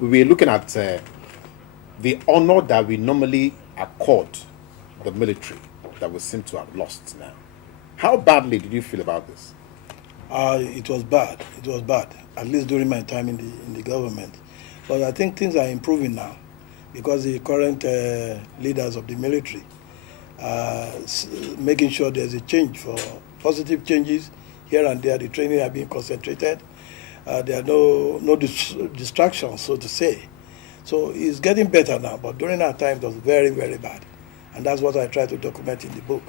we were looking at the honor that we normally accord the military that we seem to have lost now. How badly did you feel about this? It was bad. It was bad, at least during my time in the government. But I think things are improving now because the current leaders of the military are making sure there's a change for positive changes here and there. The training are being concentrated. There are no distractions, so to say. So it's getting better now, but during our time it was very, very bad. And that's what I try to document in the book.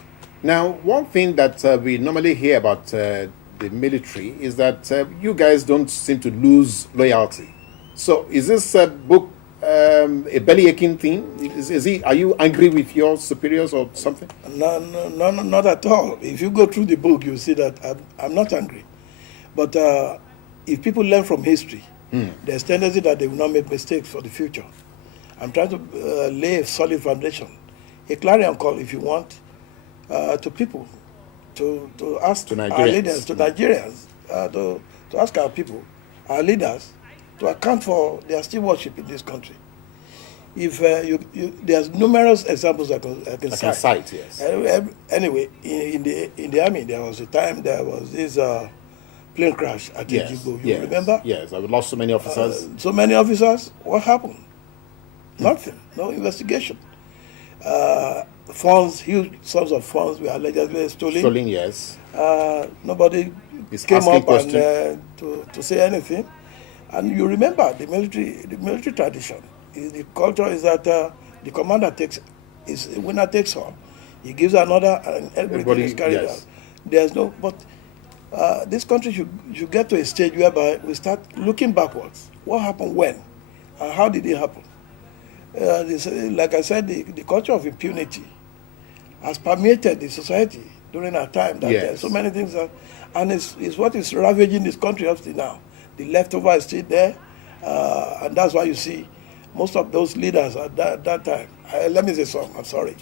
Now, one thing that we normally hear about the military is that you guys don't seem to lose loyalty. So is this book a belly-aching thing? Are you angry with your superiors or something? No, not at all. If you go through the book, you'll see that I'm not angry. But if people learn from history, there's tendency that they will not make mistakes for the future. I'm trying to lay a solid foundation, a clarion call, if you want, to people, to ask our leaders, to Nigerians, to ask our people, our leaders, to account for their stewardship in this country. If there's numerous examples I can cite. Yes. Anyway, in the army, there was a time there was this plane crash at Debo. You remember? Yes, I lost so many officers. So many officers. What happened? Nothing. No investigation. Funds, huge sums of funds were allegedly stolen. Stolen, yes. Nobody came up and to say anything. And you remember the military tradition. The culture is that the commander is winner takes all. He gives another, and everybody is carried out. There's no, but this country should get to a stage whereby we start looking backwards. What happened when? And how did it happen? Like I said, the culture of impunity has permeated the society during our time. That there are so many things, and it's what is ravaging this country up to now. The leftover is still there, and that's why you see most of those leaders at that time. Let me say something. I'm sorry.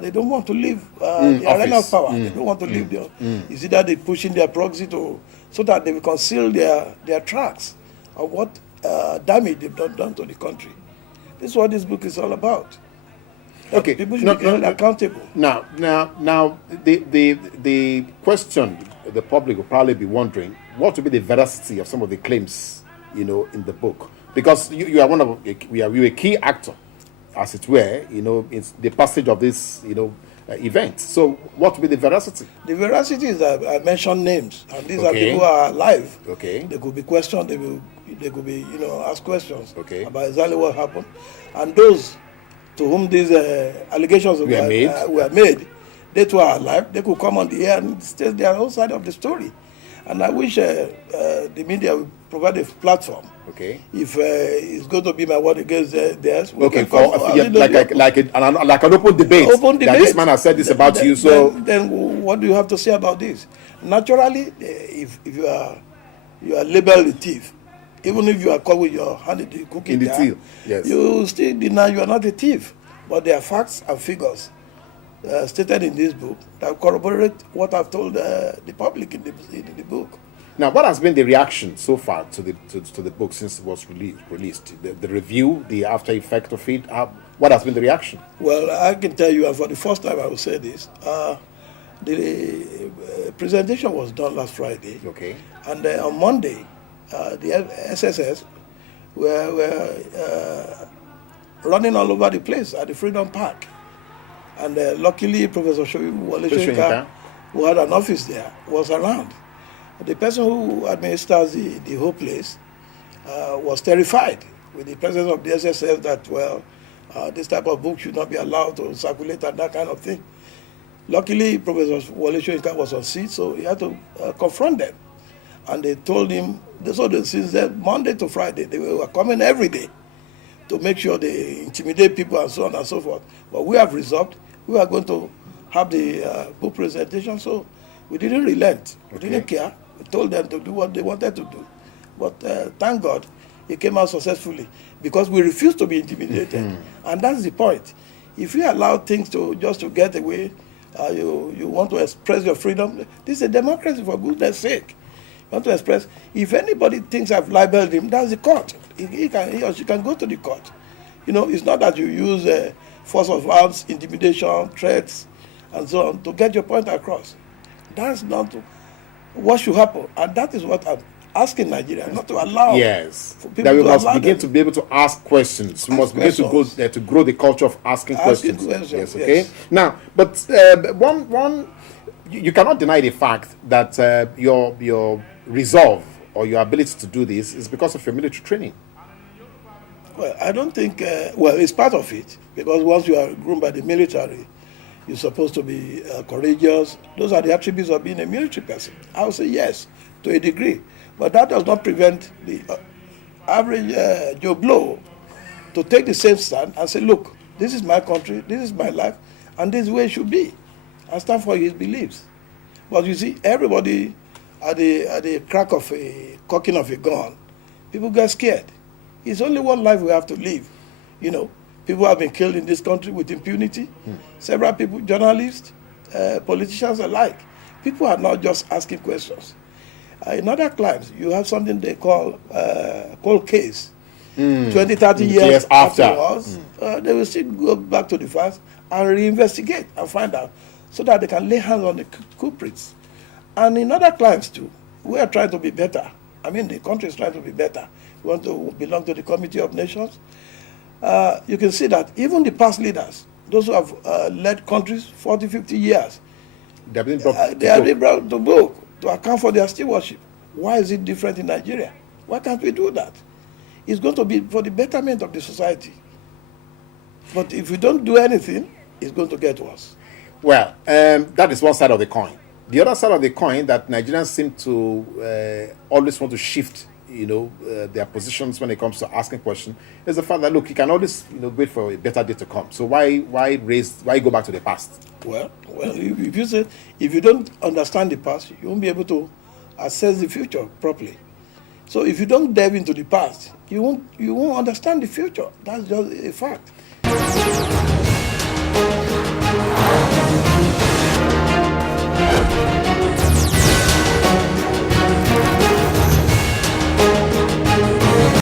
They don't want to leave the arena of power. They don't want to leave there. It's either they pushing their proxy so that they will conceal their tracks of what damage they've done to the country. This is what this book is all about. Okay. People should be held accountable. Now, the question the public will probably be wondering: what will be the veracity of some of the claims, in the book? Because you are you're a key actor, as it were, in the passage of this, event. So, what will be the veracity? The veracity is that I mentioned names, and these are people who are alive. Okay. They could be questioned. They could be, asked questions about exactly what happened, and those to whom these allegations were made, they too are alive. They could come on the air and state their own side of the story. And I wish the media would provide a platform. Okay. If it's going to be my word against theirs. Okay. Like an open debate. That this man has said this about you. So then what do you have to say about this? Naturally, if you are labeled a thief, even if you are caught with your hand in the cooking in the till, yes, you still deny you are not a thief. But there are facts and figures stated in this book that corroborate what I've told the public in the book. Now, what has been the reaction so far to the book since it was released? The review, the after effect of it. What has been the reaction? Well, I can tell you, and for the first time I will say this. The presentation was done last Friday. Okay. And on Monday, the SSS were running all over the place at the Freedom Park. And luckily, Professor Shoyinka, who had an office there, was around. The person who administers the whole place was terrified with the presence of the SSS that, this type of book should not be allowed to circulate and that kind of thing. Luckily, Professor Wole Soyinka was on seat, so he had to confront them. And they told him, since Monday to Friday, they were coming every day to make sure they intimidate people and so on and so forth. But we have resolved, we are going to have the book presentation, so we didn't relent. We didn't care. We told them to do what they wanted to do. But thank God, it came out successfully because we refused to be intimidated. And that's the point. If you allow things to get away, you want to express your freedom, this is a democracy, for goodness sake. You want to express. If anybody thinks I've libeled him, that's the court. he or she can go to the court. It's not that you use force of arms, intimidation, threats, and so on to get your point across. That's not what should happen, and that is what I'm asking Nigeria not to allow. Yes, people that we to must allow begin them to be able to ask questions. We must begin to go there to grow the culture of asking questions. Yes, okay. Yes. Now, but one you cannot deny the fact that your resolve or your ability to do this is because of your military training. Well, I don't think. It's part of it, because once you are groomed by the military, you're supposed to be courageous. Those are the attributes of being a military person. I would say yes, to a degree. But that does not prevent the average Joe Blow to take the same stand and say, look, this is my country, this is my life, and this is where it should be, and stand for his beliefs. But you see, everybody at the crack of a cocking of a gun, people get scared. It's only one life we have to live. People have been killed in this country with impunity. Several people, journalists, politicians alike. People are not just asking questions. In other climes, you have something they call cold case. 20, 30 years afterwards, they will still go back to the facts and reinvestigate and find out, so that they can lay hands on the culprits. And in other climes too, we are trying to be better. I mean, the country is trying to be better. We want to belong to the Committee of Nations. You can see that even the past leaders, those who have led countries 40, 50 years, they are being brought to book to account for their stewardship. Why is it different in Nigeria? Why can't we do that? It's going to be for the betterment of the society. But if we don't do anything, it's going to get worse. Well, that is one side of the coin. The other side of the coin that Nigerians seem to always want to shift, their positions when it comes to asking questions, is the fact that, look, you can always, wait for a better day to come. So why go back to the past? Well, if you don't understand the past, you won't be able to assess the future properly. So if you don't delve into the past, you won't understand the future. That's just a fact.